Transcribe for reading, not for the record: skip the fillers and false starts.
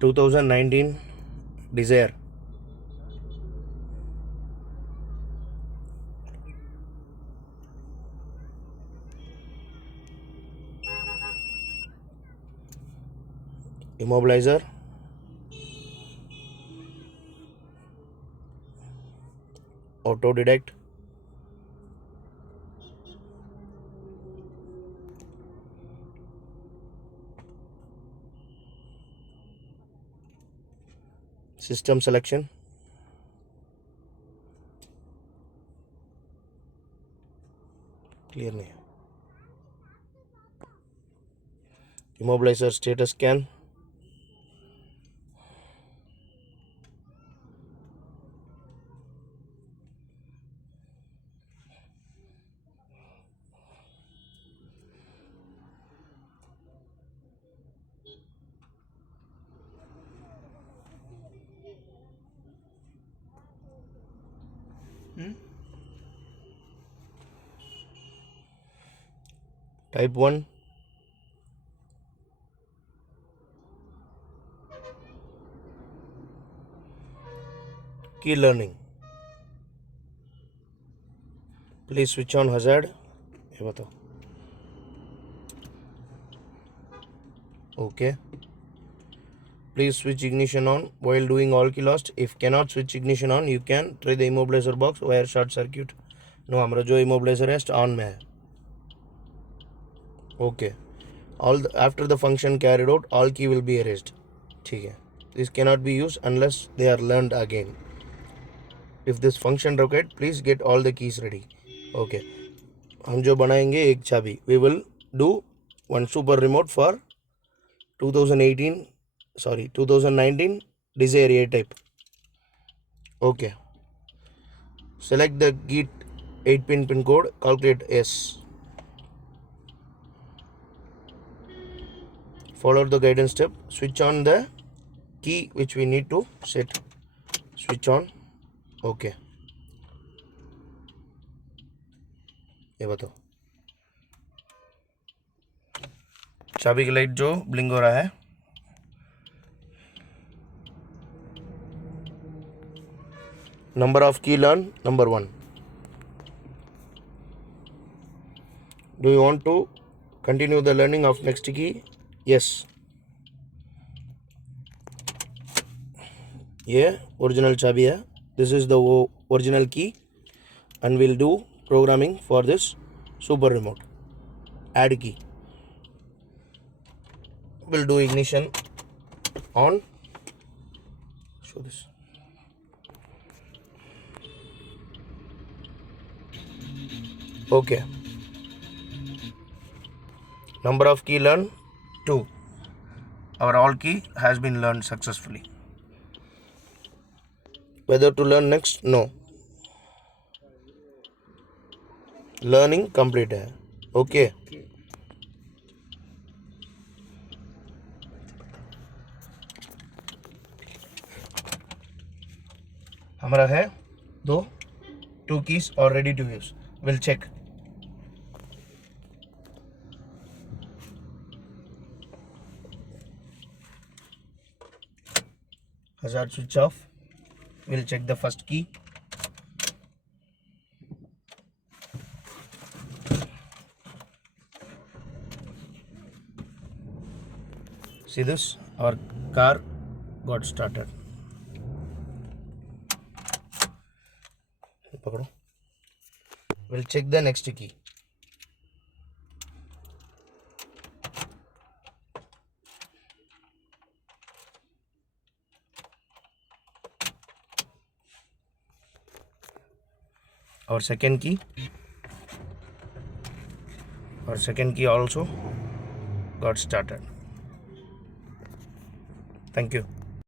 2019 Dzire. Immobilizer, auto detect, system selection, clear नहीं है, immobilizer status scan, type 1, key learning, please switch on hazard, ये बताओ, okay, please switch ignition on while doing all key lost. If cannot switch ignition on, you can try the immobilizer box wire short circuit. No, हमारा जो immobilizer है on में है. Okay, after the function carried out, all key will be erased. ठीक है, this cannot be used unless they are learned again. If this function required, please get all the keys ready. Okay, हम जो बनाएंगे एक चाबी. We will do one super remote for 2019 Dzire A type. Okay, select the git 8-pin pin code, calculate S. Follow the guidance step, switch on the key which we need to set, switch on. Okay, ये बताओ, चाबी की light जो blink हो रहा है, number of key learn, number 1. Do you want to continue the learning of next key? Yes. ये original चाबी है. This is the original key, and we'll do programming for this super remote. Add key. We'll do ignition on. Show this. Okay. Number of key learned 2. Our all key has been learned successfully. Whether to learn next? No. Learning complete है. Okay. हमारा है 2 keys are ready to use. We'll check. Hazard switch off. We'll check the first key. See this? Our car got started. We'll check the next key. Our second key also got started. Thank you.